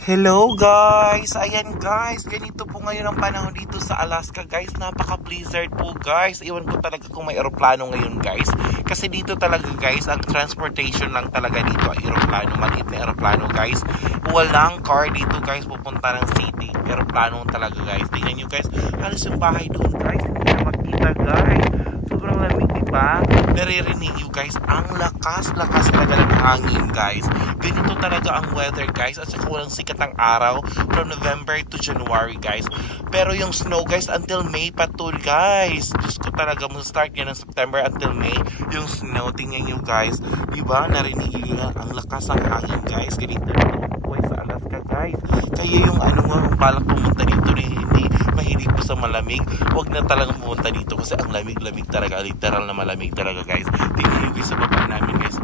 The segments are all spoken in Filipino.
Hello guys! Ayan guys, ganito po ngayon ang panahon dito sa Alaska guys. Napaka-blizzard po guys. Iwan ko talaga kung may aeroplano ngayon guys. Kasi dito talaga guys, ang transportation lang talaga dito ay aeroplano. Maliit na aeroplano guys. Walang car dito guys pupunta ng city. Aeroplano talaga guys. Tingnan nyo guys, halos yung bahay doon guys. Hindi na makita guys. Sobrang lamig diba? Naririnig nyo guys, ang lakas talaga ng hangin guys. Ganito talaga ang weather guys. At saka walang sikat ang araw from November to January guys. Pero yung snow guys until May pa to guys. Diyos ko talaga, start yan ng September until May. Yung snow, tingnan nyo guys. Diba? Narinig nyo ang lakas ng hangin guys. Ganito na buhay sa Alaska guys. Kaya yung balak pumunta dito rin hindi mahilig po sa malamig, huwag na talagang pumunta dito kasi ang lamig-lamig talaga, literal na malamig talaga guys. Tingnan nyo guys sa baba namin guys,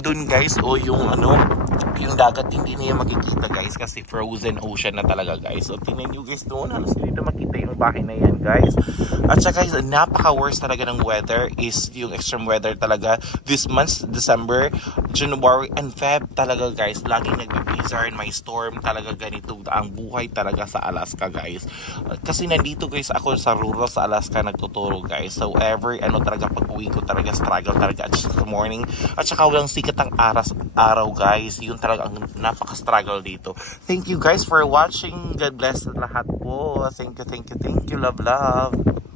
doon guys, yung dagat hindi niya makikita guys kasi frozen ocean na talaga guys. So tingnan nyo guys doon, halos hindi na makita yung bahay na yan guys. At saka guys, napaka-worst talaga ng weather is yung extreme weather talaga this month, December, January, and Feb talaga guys. Laging nag-blizzard, may storm talaga, ganito ang buhay talaga sa Alaska guys. Kasi nandito guys ako sa rural sa Alaska nagtuturo guys. So every talaga pag uwi ko talaga struggle talaga at sa morning. At saka walang sikat ang araw guys. Yun talaga ang napaka-struggle dito. Thank you guys for watching. God bless lahat po. Thank you. Love.